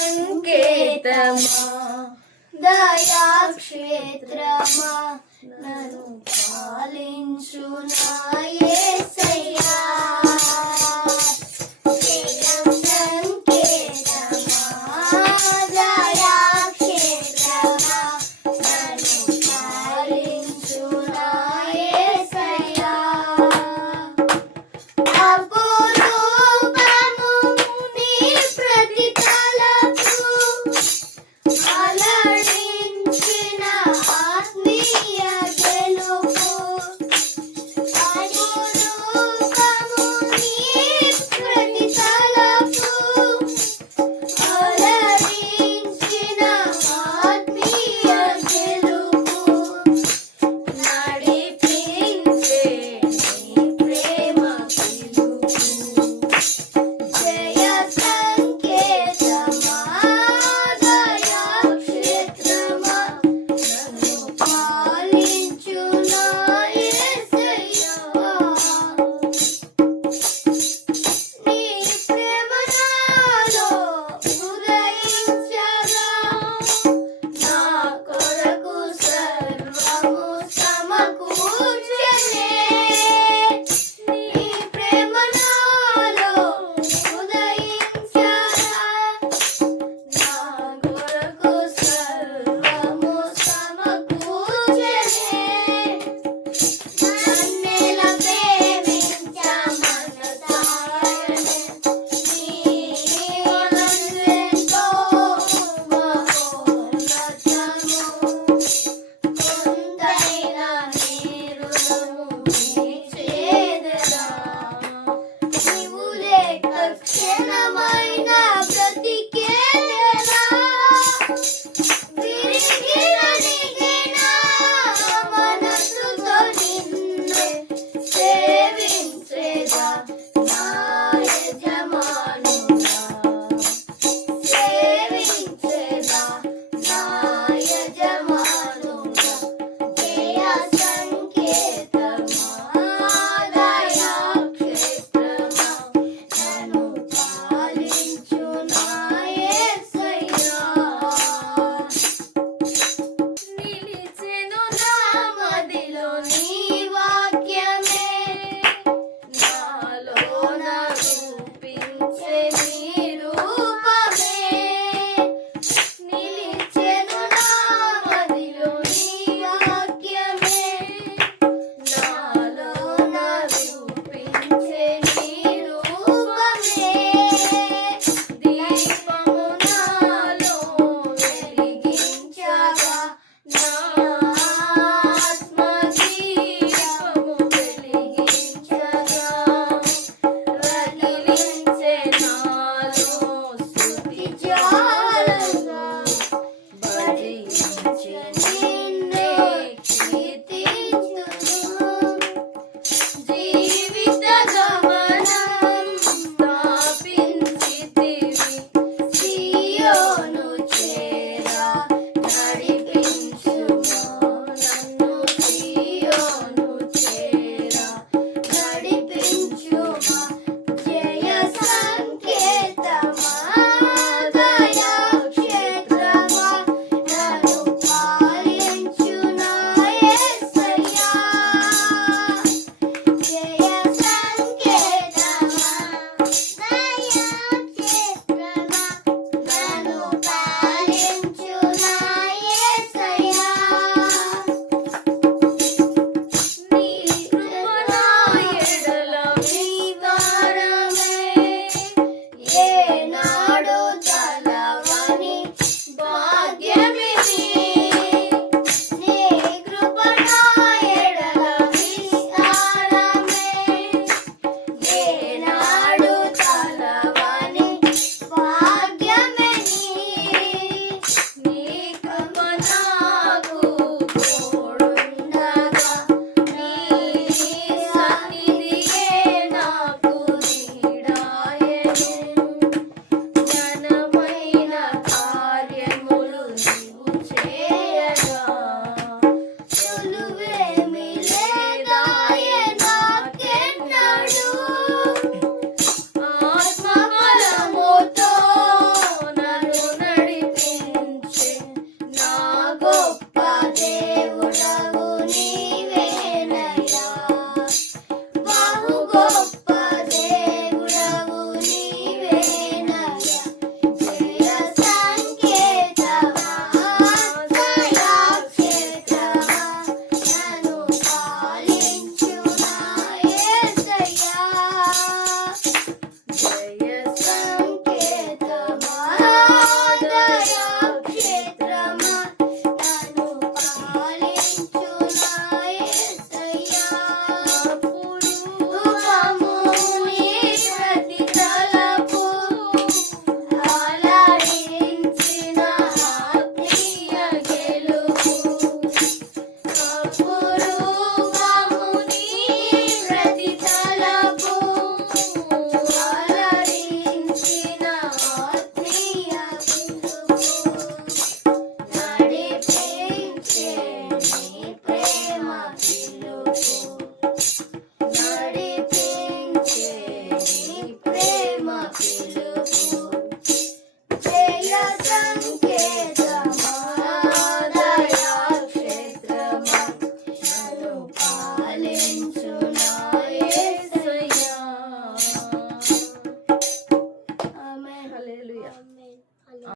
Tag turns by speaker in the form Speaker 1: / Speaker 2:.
Speaker 1: సంకేతమా? దయాక్షేత్రమా? నన్ను పాలించు నా సయ్యా 啊